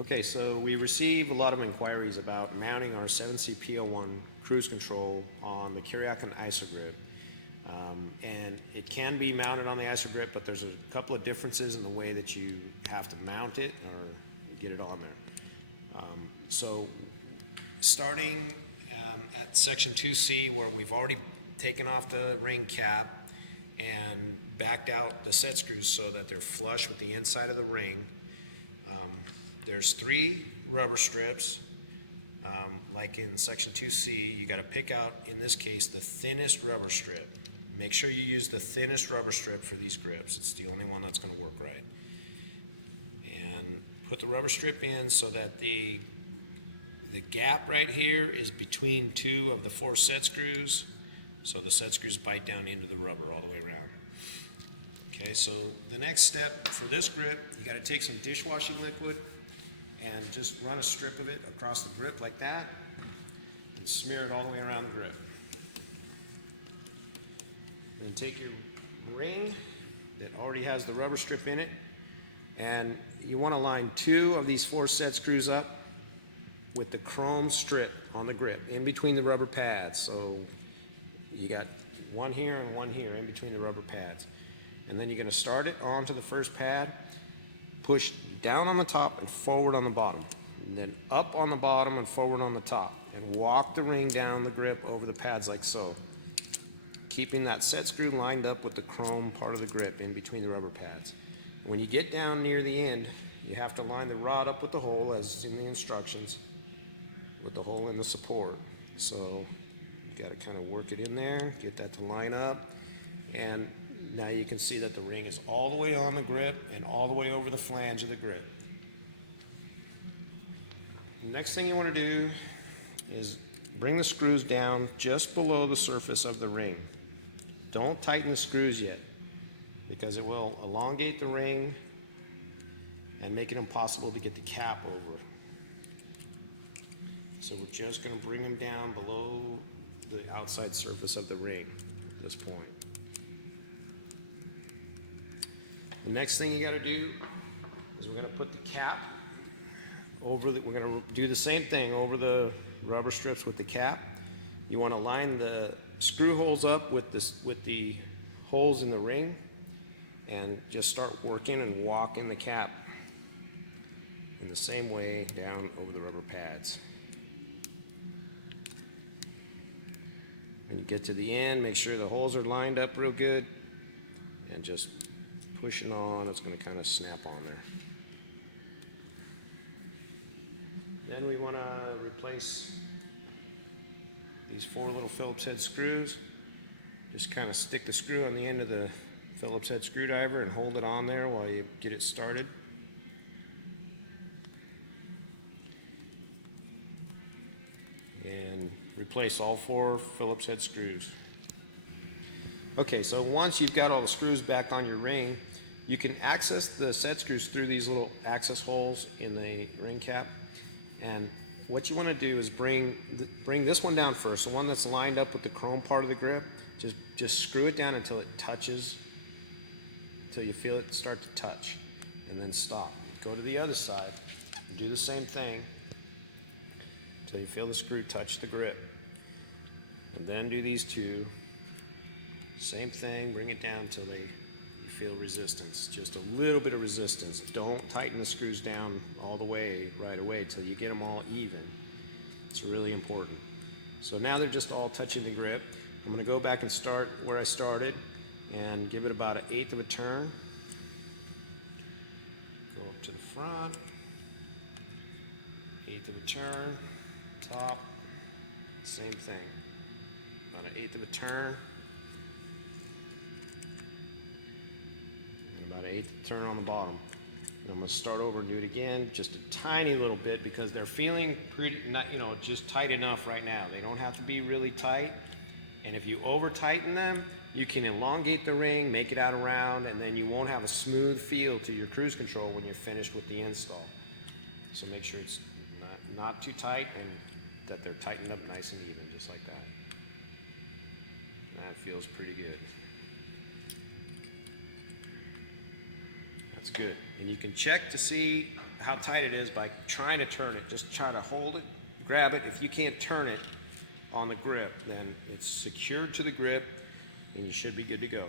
Okay, so we receive a lot of inquiries about mounting our 7C-P01 cruise control on the Kuryakyn ISO Grip. And it can be mounted on the ISO Grip, but there's a couple of differences in the way that you have to mount it or get it on there. So starting at section 2C, where we've already taken off the ring cap and backed out the set screws so that they're flush with the inside of the ring. There's 3 rubber strips. Like in section 2C, you got to pick out, in this case, the thinnest rubber strip. Make sure you use the thinnest rubber strip for these grips. It's the only one that's going to work right. And put the rubber strip in so that the gap right here is between 2 of the 4 set screws, so the set screws bite down into the rubber all the way around. Okay, so the next step for this grip, you got to take some dishwashing liquid and just run a strip of it across the grip like that and smear it all the way around the grip. Then take your ring that already has the rubber strip in it, and you want to line 2 of these 4 set screws up with the chrome strip on the grip in between the rubber pads. So you got one here and one here in between the rubber pads. And then you're going to start it onto the first pad, push down on the top and forward on the bottom, and then up on the bottom and forward on the top, and walk the ring down the grip over the pads like so, keeping that set screw lined up with the chrome part of the grip in between the rubber pads. When you get down near the end, you have to line the rod up with the hole as in the instructions, with the hole in the support. So you got to kind of work it in there, get that to line up, and now you can see that the ring is all the way on the grip and all the way over the flange of the grip. The next thing you want to do is bring the screws down just below the surface of the ring. Don't tighten the screws yet, because it will elongate the ring and make it impossible to get the cap over. So we're just going to bring them down below the outside surface of the ring at this point. The next thing you got to do is we're going to put the cap over we're going to do the same thing over the rubber strips with the cap. You want to line the screw holes up with the holes in the ring, and just start working and walking the cap in the same way down over the rubber pads. When you get to the end, make sure the holes are lined up real good, and just pushing on, it's going to kind of snap on there. Then we want to replace these 4 little Phillips head screws. Just kind of stick the screw on the end of the Phillips head screwdriver and hold it on there while you get it started. And replace all 4 Phillips head screws. Okay, so once you've got all the screws back on your ring, you can access the set screws through these little access holes in the ring cap. And what you want to do is bring this one down first, the one that's lined up with the chrome part of the grip. Just screw it down until it touches, until you feel it start to touch, and then stop. Go to the other side and do the same thing until you feel the screw touch the grip. And then do these 2. Same thing, bring it down until you feel resistance, just a little bit of resistance. Don't tighten the screws down all the way right away till you get them all even. It's really important. So now they're just all touching the grip. I'm going to go back and start where I started and give it about 1/8 of a turn. Go up to the front, 1/8 of a turn, top, same thing, about 1/8 of a turn. About 1/8 turn on the bottom. And I'm going to start over and do it again, just a tiny little bit, because they're feeling pretty, not, just tight enough right now. They don't have to be really tight. And if you over tighten them, you can elongate the ring, make it out around, and then you won't have a smooth feel to your cruise control when you're finished with the install. So make sure it's not too tight and that they're tightened up nice and even, just like that. That feels pretty good. That's good. And you can check to see how tight it is by trying to turn it. Just try to hold it, grab it. If you can't turn it on the grip, then it's secured to the grip and you should be good to go.